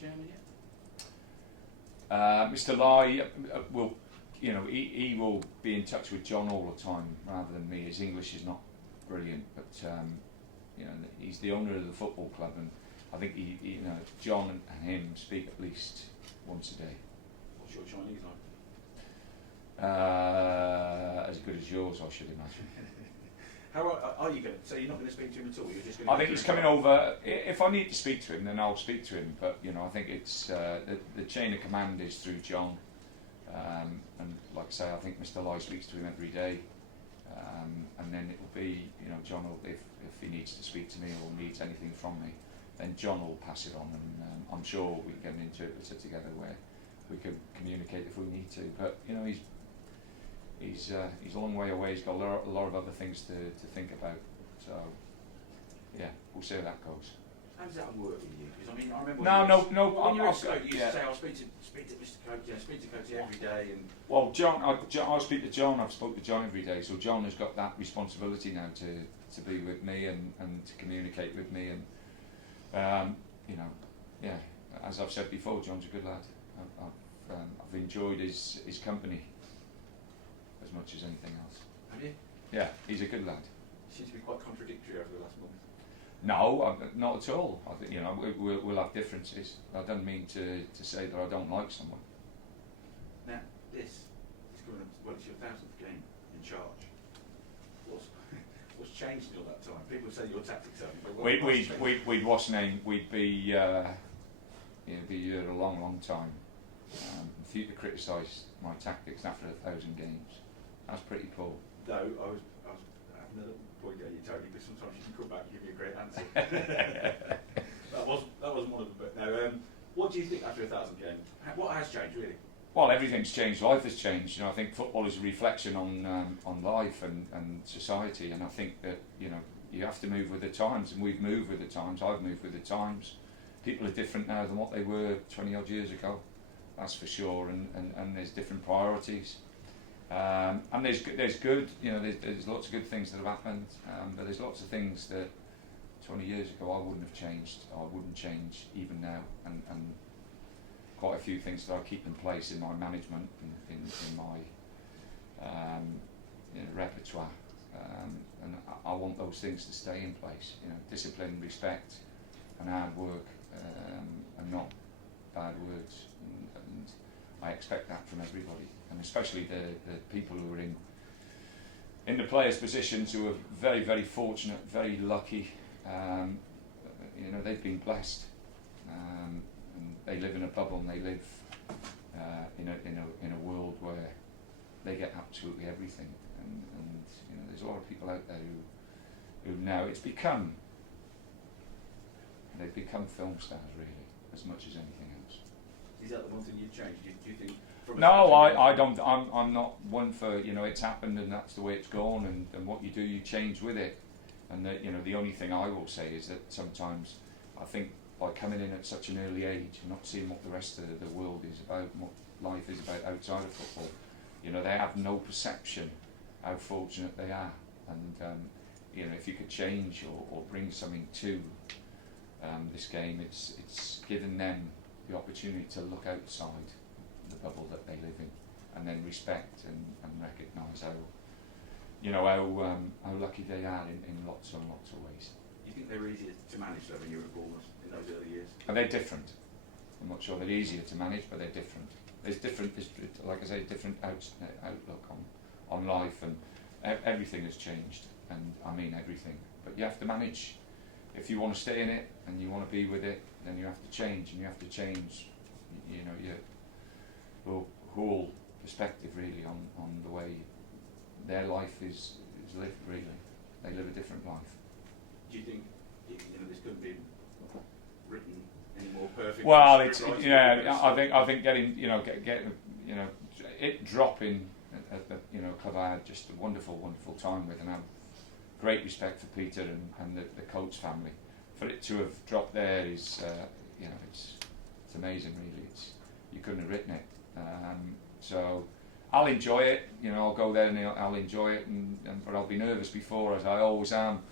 chairman yet? Mr. Lai will, he will be in touch with John all the time rather than me. His English is not brilliant, but he's the owner of the football club, and I think John and him speak at least once a day. What's your Chinese like? As good as yours, I should imagine. How are you going to? So you're not going to speak to him at all? You're just going to. I think he's coming over. If I need to speak to him, then I'll speak to him. But I think it's the chain of command is through John, and like I say, I think Mr. Lai speaks to him every day, and then it will be John will, if he needs to speak to me or needs anything from me, then John will pass it on, and I'm sure we can get an interpreter together where we can communicate if we need to. But he's a long way away. He's got a lot of other things to think about. So yeah, we'll see how that goes. How does that work with you? Because I mean, I remember when you were at Stoke, you used to say, "I'll speak to Mr. Coates, speak to Coates every day." And well, I'll speak to John. I've spoken to John every day, so John has got that responsibility now to be with me and to communicate with me, and as I've said before, John's a good lad. I've enjoyed his company as much as anything else. Have you? Yeah, he's a good lad. He seems to be quite contradictory over the last month. No, not at all. I think we'll have differences. I don't mean to say that I don't like someone. Now, this is coming up. Well, it's your 1,000th game in charge. What's changed in all that time? People say your tactics haven't. We'd what's name? We'd be here a long time. For you to criticise my tactics after 1,000 games, that's pretty poor. No, I was having a little point at you, Tony, but sometimes you can come back and give me a great answer. that wasn't one of them. But no, what do you think after 1,000 games? What has changed really? Well, everything's changed. Life has changed. I think football is a reflection on life and society, and I think that you have to move with the times, and we've moved with the times. I've moved with the times. People are different now than what they were 20 odd years ago. That's for sure, and there's different priorities, and there's good, there's lots of good things that have happened, but there's lots of things that 20 years ago I wouldn't have changed, I wouldn't change even now, and quite a few things that I keep in place in my management, in my repertoire, and I want those things to stay in place, discipline, respect, and hard work, and not bad words. And I expect that from everybody, and especially the people who are in the players' positions who are very, very fortunate, very lucky. They've been blessed, and they live in a bubble, and they live in a world where they get absolutely everything. And there's a lot of people out there who now they've become film stars really, as much as anything else. Is that the one thing you'd change? Do you think? No, I don't. I'm not one for it's happened and that's the way it's gone, and what you do, you change with it. And the only thing I will say is that sometimes I think by coming in at such an early age and not seeing what the rest of the world is about, and what life is about outside of football, they have no perception how fortunate they are. And if you could change or bring something to this game, it's giving them the opportunity to look outside the bubble that they live in, and then respect and recognise how lucky they are in lots and lots of ways. Do you think they were easier to manage though when you were at Bournemouth in those early years? Are they different? I'm not sure they're easier to manage, but they're different. There's like I say, different outlook on life, and everything has changed, and I mean everything. But you have to manage. If you want to stay in it and you want to be with it, then you have to change, and you have to change, your whole perspective really on the way their life is lived. Really, they live a different life. Do you think this couldn't be written any more perfect? Well, I think getting it dropping at the club I had just a wonderful time with, and I have great respect for Peter and the Coates family. For it to have dropped there is it's amazing really. You couldn't have written it. So I'll enjoy it. I'll go there and I'll enjoy it, but I'll be nervous before, as I always am.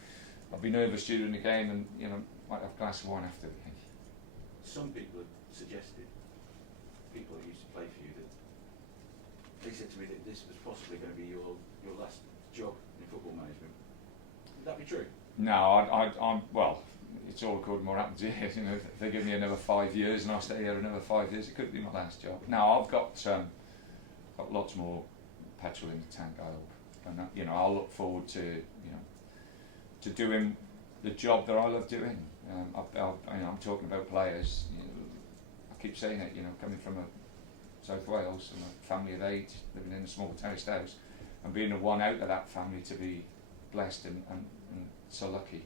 I'll be nervous during the game, and might have a glass of wine after the game. some people have suggested, people who used to play for you, that they said to me that this was possibly going to be your last job in football management. Would that be true? No, I'm well. It's all according to what happens here. You know, if they give me another 5 years and I stay here another 5 years, it could be my last job. No, I've got lots more petrol in the tank, I hope, and you know, I'll look forward to, you know, to doing the job that I love doing. You know, I'm talking about players. You know, I keep saying it. You know, coming from South Wales and a family of 8, living in a small terraced house, and being the one out of that family to be blessed and so lucky.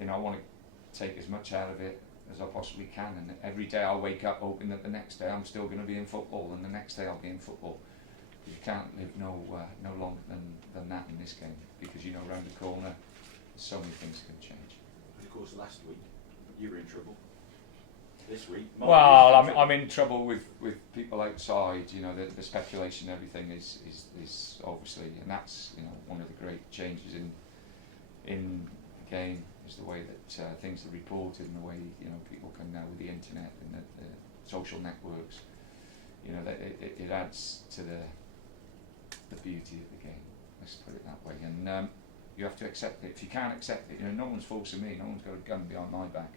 You know, I want to take as much out of it as I possibly can, and every day I wake up hoping that the next day I'm still going to be in football, and the next day I'll be in football. You can't live no longer than that in this game, because you know around the corner so many things can change. Of course, last week you were in trouble. This week, well, I'm in trouble with people outside. You know, the speculation, everything is obviously, and that's, you know, one of the great changes in the game, is the way that things are reported, and the way, you know, people can now, with the internet and the social networks, you know, that it adds to the beauty of the game. Let's put it that way. And you have to accept it. If you can't accept it, you know, no one's forcing me. No one's got a gun behind my back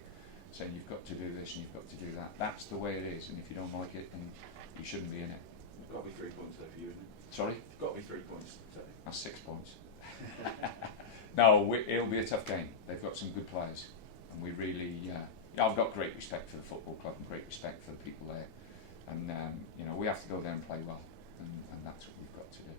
saying you've got to do this and you've got to do that. That's the way it is. And if you don't like it, then you shouldn't be in it. It's got to be 3 points there for you, isn't it? Sorry? It's got to be 3 points. That's 6 points. No, it'll be a tough game. They've got some good players, and we really. I've got great respect for the football club and great respect for the people there, and you know, we have to go there and play well, and that's what we've got to do.